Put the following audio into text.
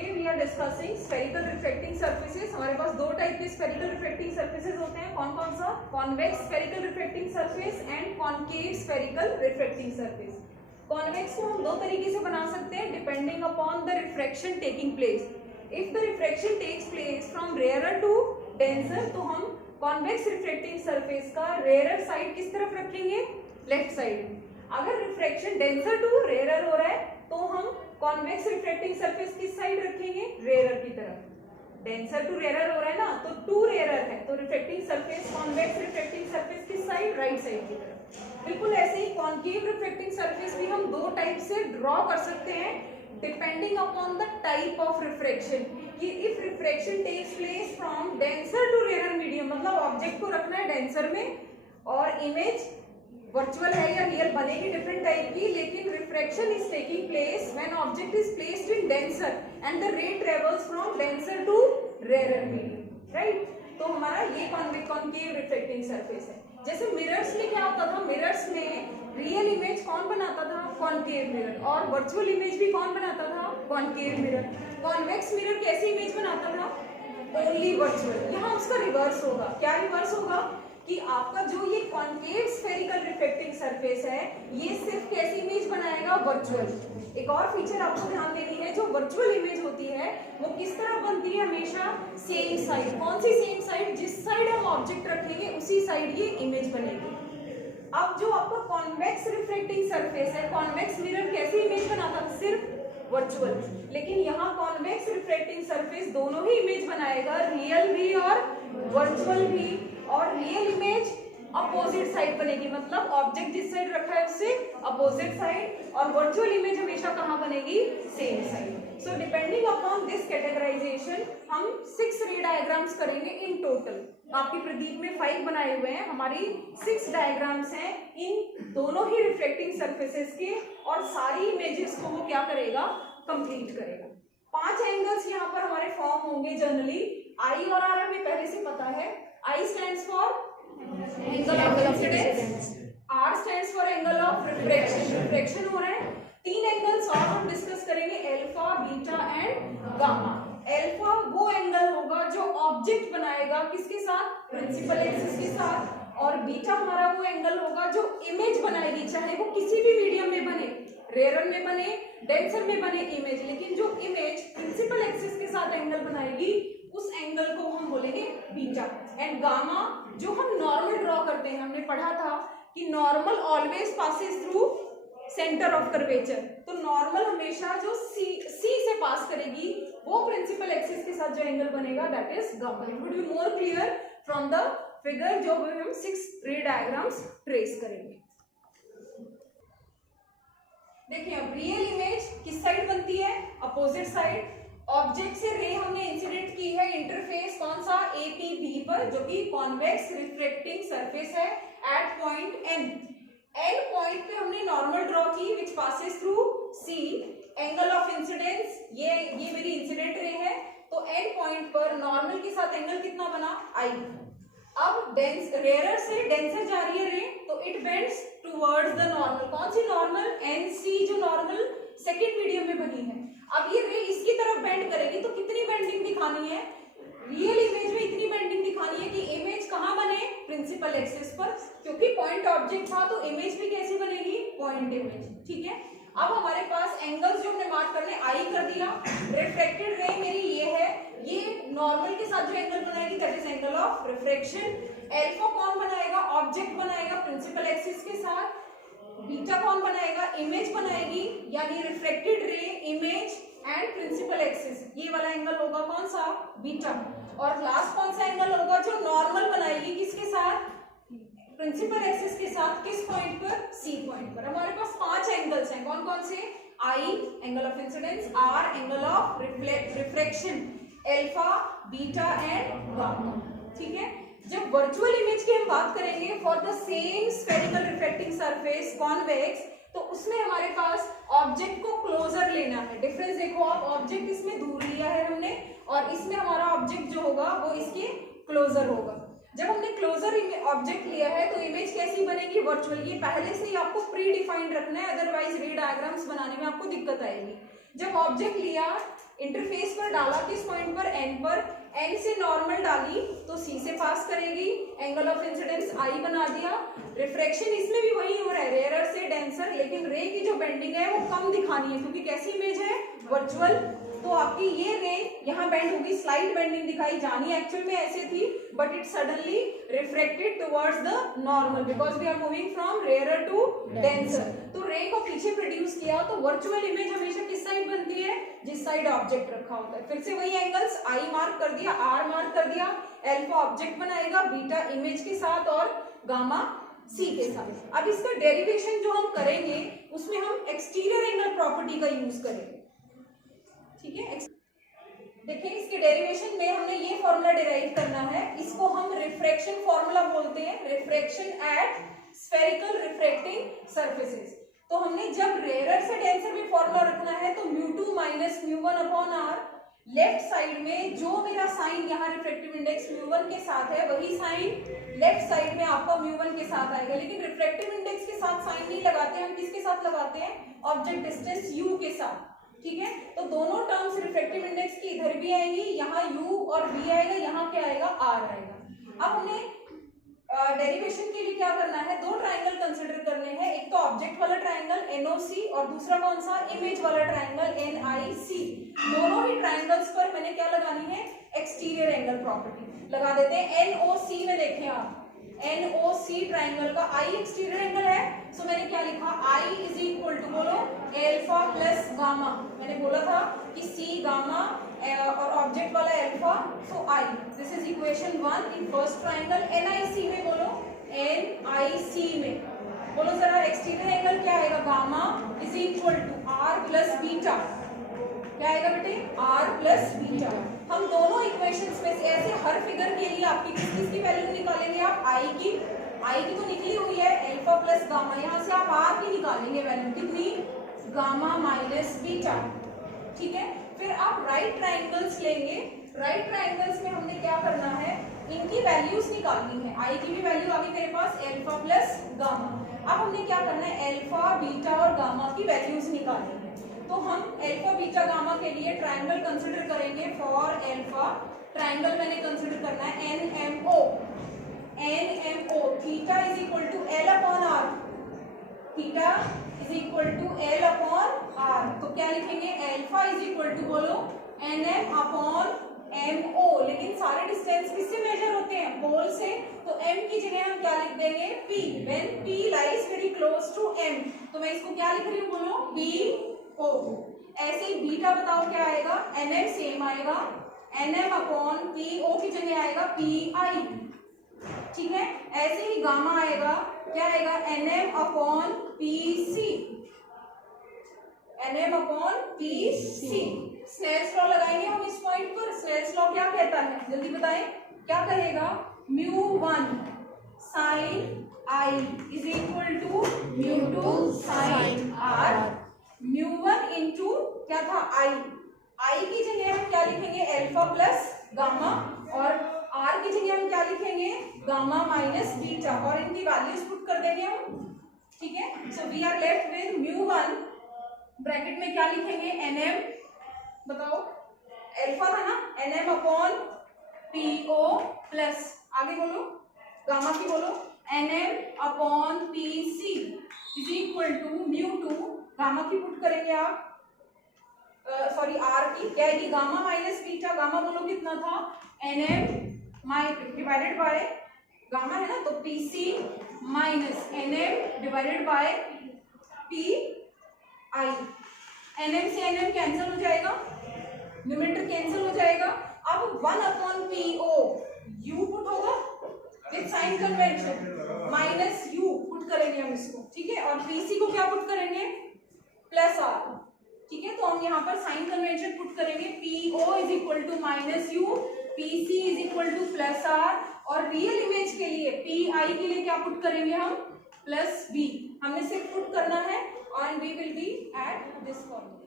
Today we are discussing spherical reflecting surfaces. हमारे पास दो टाइप के स्फेरिकल रिफ्लेक्टिंग सरफेसेस होते हैं। कौन कौन सा? Convex spherical reflecting surface and concave spherical reflecting surface. Convex को हम दो तरीके से बना सकते हैं depending upon the refraction taking place. If the refraction takes place from rarer to denser, तो हम कॉन्वेक्स रिफ्लेक्टिंग सरफेस का रेयरर साइड किस तरफ रखेंगे? Left side. अगर रिफ्रैक्शन डेंसर टू रेयरर हो रहा है तो हम कॉन्वेक्स रिफ्लेक्टिंग सरफेस किस साइड रखेंगे? रेयरर की तरफ। डेंसर टू रेयरर हो रहा है ना, तो टू रेयरर है तो reflecting surface convex reflecting surface किस साइड? राइट साइड की तरफ। बिल्कुल ऐसे ही कॉनकेव रिफ्लेक्टिंग सरफेस भी हम दो टाइप से ड्रॉ कर सकते हैं depending upon the type of refraction. कि if refraction takes place from denser to rarer medium, मतलब ऑब्जेक्ट को रखना है डेंसर में और इमेज वर्चुअल है या रियल बनेगी डिफरेंट टाइप की, लेकिन refraction is taking place when object is placed in denser and the ray travels from denser to rarer medium, right. तो हमारा ये कॉनकेव रिफ्लेक्टिंग सरफेस है। जैसे मिरर्स में क्या होता था? मिरर्स में रियल इमेज कौन बनाता था? Concave mirror. और वर्चुअल इमेज भी कौन बनाता था? Concave mirror. कॉन्वेक्स मिरर कैसी इमेज बनाता था? Only virtual. यहाँ उसका रिवर्स होगा। क्या रिवर्स होगा? कि आपका जो ये कॉनकेव स्फेरिकल रिफ्लेक्टिंग सरफेस है ये सिर्फ कैसी इमेज बनाएगा? वर्चुअल। एक और फीचर आपको ध्यान देनी है, जो वर्चुअल इमेज होती है वो किस तरह बनती है? हमेशा सेम साइड। कौन सी सेम साइड? जिस साइड हम ऑब्जेक्ट रखेंगे उसी साइड ये इमेज बनेगी। अब जो आपका कॉन्वेक्स रिफ्लेक्टिंग सरफेस है, कॉन्वेक्स मिरर कैसी इमेज बनाता था? सिर्फ वर्चुअल। लेकिन यहाँ कॉन्वेक्स रिफ्लेक्टिंग सरफेस दोनों ही इमेज बनाएगा, रियल भी और वर्चुअल भी। और रियल इमेज अपोजिट साइड बनेगी, मतलब ऑब्जेक्ट जिस साइड रखा है उससे अपोजिट साइड, और वर्चुअल इमेज हमेशा कहाँ बनेगी? Same side. So depending upon this categorisation हम 6 रे डायग्राम्स करेंगे इन टोटल। आपकी प्रदीप में 5 बनाए हुए हैं, हमारी 6 डायग्राम्स हैं इन दोनों ही रिफ्लेक्टिंग सरफेसेस के, और सारी इमेजेस को वो क्या करेगा? कंप्लीट करेगा। 5 एंगल्स यहाँ पर हमारे फॉर्म होंगे जनरली। आई और आर हमें पहले से पता है। I stands for angle of incidence, R stands for angle of refraction। Refraction हो रहा है। 3 एंगल्स और हम डिस्कस करेंगे, alpha, beta and gamma. Alpha वो एंगल होगा जो ऑब्जेक्ट बनाएगा किसके साथ? प्रिंसिपल एक्सिस के साथ। और बीटा हमारा वो एंगल होगा जो इमेज बनाएगी, चाहे वो किसी भी मीडियम में बने, रेयरर में बने, डेंसर में बने इमेज, लेकिन जो इमेज प्रिंसिपल एक्सिस के साथ एंगल बनाएगी उस एंगल को हम बोलेंगे बीटा। एंड गामा जो हम नॉर्मल ड्रॉ करते हैं, हमने पढ़ा था कि normal always passes through centre of curvature. तो नॉर्मल हमेशा जो सी से पास करेगी वो प्रिंसिपल एक्सिस के साथ जो एंगल बनेगा that is gamma. It would be more clear from the figure जो हम 6 रे डायग्राम्स ट्रेस करेंगे। देखिए अब रियल इमेज किस साइड बनती है? Opposite side. ऑब्जेक्ट से रे हमने इंसिडेंट की है इंटरफेस कौन सा? APB पर, जो कि कॉन्वेक्स रिफ्लेक्टिंग सरफेस है at point N। N point पे हमने नॉर्मल ड्रॉ की which passes through C। Angle of incidence ये मेरी इंसिडेंट रे है, तो N पॉइंट पर नॉर्मल के साथ एंगल कितना बना? I। अब रेयरर से डेंसर जा रही है रे, तो it bends towards the normal. कौन सी नॉर्मल? NC, जो नॉर्मल सेकेंड मीडियम में बनी है। अब ये रे इसकी तरफ बेंड करेगी, तो कितनी बेंडिंग दिखानी है? रियल इमेज में इतनी बेंडिंग दिखानी है कि इमेज कहाँ बने? प्रिंसिपल एक्सिस पर, क्योंकि पॉइंट ऑब्जेक्ट था तो इमेज भी कैसी बनेगी? Point image. ठीक है। अब हमारे पास एंगल्स जो हमने मार्क करने, आई कर दिया। रिफ्लेक्टेड रे मेरी ये है, ये नॉर्मल के साथ जो एंगल बनाएगी that is angle of refraction. Alpha कौन बनाएगा? ऑब्जेक्ट बनाएगा प्रिंसिपल एक्सिस के साथ। बीटा कौन बनाएगा? इमेज बनाएगी, यानी reflected ray, image and principal axis. ये वाला एंगल होगा कौन सा? बीटा। और लास्ट कौन सा एंगल होगा? जो नॉर्मल बनाएगी किसके साथ? प्रिंसिपल एक्सिस के साथ। किस पॉइंट पर? C पॉइंट पर। हमारे पास 5 एंगल्स हैं। कौन कौन से? I angle of incidence, R angle of refraction, alpha, beta and gamma. ठीक है। जब वर्चुअल इमेज की हम बात करेंगे for the same spherical reflecting surface convex, तो उसमें हमारे पास ऑब्जेक्ट को क्लोजर लेना है। डिफरेंस देखो आप, ऑब्जेक्ट इसमें दूर लिया है हमने और इसमें हमारा ऑब्जेक्ट जो होगा वो इसके क्लोजर होगा। जब हमने क्लोजर ऑब्जेक्ट लिया है तो इमेज कैसी बनेगी? वर्चुअल। ये पहले से ही आपको प्री डिफाइंड रखना है, अदरवाइज रे डायग्राम्स बनाने में आपको दिक्कत आएगी। जब ऑब्जेक्ट लिया इंटरफेस पर डाला किस पॉइंट पर, एन पर, एन से नॉर्मल डाली तो सी से पास करेगी, एंगल ऑफ इंसिडेंस आई बना दिया। रिफ्रैक्शन इसमें भी वही हो रहा है, रेयरर से डेंसर, लेकिन रे की जो बेंडिंग है वो कम दिखानी है क्योंकि कैसी इमेज है, वर्चुअल। तो आपकी ये रे यहाँ बेंड होगी, स्लाइट बेंडिंग दिखाई, जानी एक्चुअल में ऐसे थी but it suddenly refracted towards the normal because we are moving from rarer to denser. तो रे को पीछे प्रोड्यूस किया तो वर्चुअल इमेज हमेशा किस साइड बनती है, जिस साइड ऑब्जेक्ट रखा होता है। फिर से वही एंगल्स, आई मार्क कर दिया, आर मार्क कर दिया, अल्फा ऑब्जेक्ट बनाएगा, बीटा इमेज के साथ और गामा सी के साथ। अब इसका डेरिवेशन जो हम करेंगे उसमें हम एक्सटीरियर एंगल प्रॉपर्टी का यूज करेंगे, ठीक है। देखिए इसके डेरिवेशन में हमने ये फॉर्मूला डिराइव करना है, इसको हम रिफ्रैक्शन फॉर्मूला बोलते हैं, refraction at spherical refracting surfaces. तो हमने जब रेयरर से डेंसर में फॉर्मूला रखना है तो μ2 minus μ1 upon r, left side में जो मेरा साइन यहाँ रिफ्रैक्टिव इंडेक्स μ1 के साथ है वही साइन लेफ्ट साइड में आपका μ1 के साथ आएगा। लेकिन रिफ्रैक्टिव इंडेक्स के साथ साइन नहीं लगाते, हम किसके साथ लगाते हैं, ऑब्जेक्ट डिस्टेंस u के साथ, ठीक है। तो दोनों टर्म्स रिफ्रैक्टिव इंडेक्स की इधर भी आएंगी, यहाँ u और v आएगा, यहाँ क्या आएगा, r आएगा। अब हमने डेरिवेशन के लिए क्या करना है, दो ट्राइंगल कंसीडर करने हैं, एक तो ऑब्जेक्ट वाला ट्राइंगल NOC और दूसरा कौन सा, इमेज वाला ट्राइंगल NIC। दोनों ही ट्राइंगल्स पर मैंने क्या लगानी है, एक्सटीरियर एंगल प्रॉपर्टी लगा देते हैं। NOC में देखें आप, NOC ट्राइंगल का I एक्सटीरियर एंगल है, सो मैंने क्या लिखा, I इज इक्वल टू, बोलो, अल्फा प्लस गामा। मैंने बोला था कि C गामा और ऑब्जेक्ट वाला alpha, so I, this is equation 1 in first triangle. NIC में बोलो, NIC में बोलो जरा एक्सटीरियर एंगल क्या आएगा, gamma is equal to R plus beta, क्या आएगा बेटे, R प्लस बीटा। हम दोनों इक्वेशंस में से ऐसे हर फिगर के लिए आपकी किसकी वैल्यू निकालेंगे, आप I की तो निकली हुई है अल्फा प्लस गामा, यहाँ से आप R की निकालेंगे वैल्यू कितनी, गामा माइनस बीटा, ठीक है। फिर आप राइट ट्राइंगल्स लेंगे, राइट ट्राइंगल्स में हमने क्या करना है, इनकी वैल्यूज निकालनी है। आई की भी वैल्यू आ गई मेरे पास, अल्फा प्लस गामा। अब हमने क्या करना है, अल्फा बीटा और गामा की वैल्यूज निकालनी है। तो हम अल्फा बीटा गामा के लिए ट्राइंगल कंसिडर करेंगे। फॉर अल्फा ट्राइंगल मैंने कंसिडर करना है NMO, theta is equal to L upon R, theta is equal to L upon R। तो क्या लिखेंगे, अल्फा इज इक्वल टू, बोलो, NM अपॉन MO। लेकिन सारे डिस्टेंस किससे मेजर होते हैं, पोल से, तो M की जगह हम क्या लिख देंगे, P, when P lies very close to M। तो मैं इसको क्या लिख रही हूँ, बोलो, PO। ऐसे ही बीटा बताओ क्या आएगा, NM सेम आएगा, NM अपॉन PO की जगह आएगा PI, ठीक है। ऐसे ही गामा आएगा, क्या आएगा, NM upon PC, NM upon PC। Snell's law लगाएंगे हम इस पॉइंट पर। स्नेल्स लॉ क्या कहता है, जल्दी बताएं, क्या कहेगा, μ1 sin I is equal to μ2 sin R, μ1 into क्या था, I की जगह हम क्या लिखेंगे, अल्फा प्लस गामा, और R की जगह हम क्या लिखेंगे, गामा माइनस बीटा, और इनकी वैल्यूज पुट कर देंगे हम, ठीक है। So we are left with μ1 bracket में क्या लिखेंगे, NM, बताओ, अल्फा था ना, NM अपॉन PO प्लस, आगे बोलो, गामा की बोलो, NM upon PC is equal to μ2, gamma की पुट करेंगे आप, सॉरी R की, क्या है, गामा माइनस बीटा, गामा बोलो कितना था, NM डिवाइडेड बाय गामा है ना, तो PC minus NM divided by PI। NM से NM कैंसिल हो जाएगा, न्यूमरेटर कैंसिल हो जाएगा। अब 1 अपॉन PO, U पुट होगा with sign convention, minus U put करेंगे हम इसको, ठीक है। और PC को क्या पुट करेंगे, प्लस R, ठीक है। तो हम यहाँ पर साइन कन्वेंशन पुट करेंगे, PO is equal to minus U, PC is equal to plus R, और रियल इमेज के लिए PI के लिए क्या पुट करेंगे हम, प्लस B। हमें सिर्फ पुट करना है, और we will be at this formula।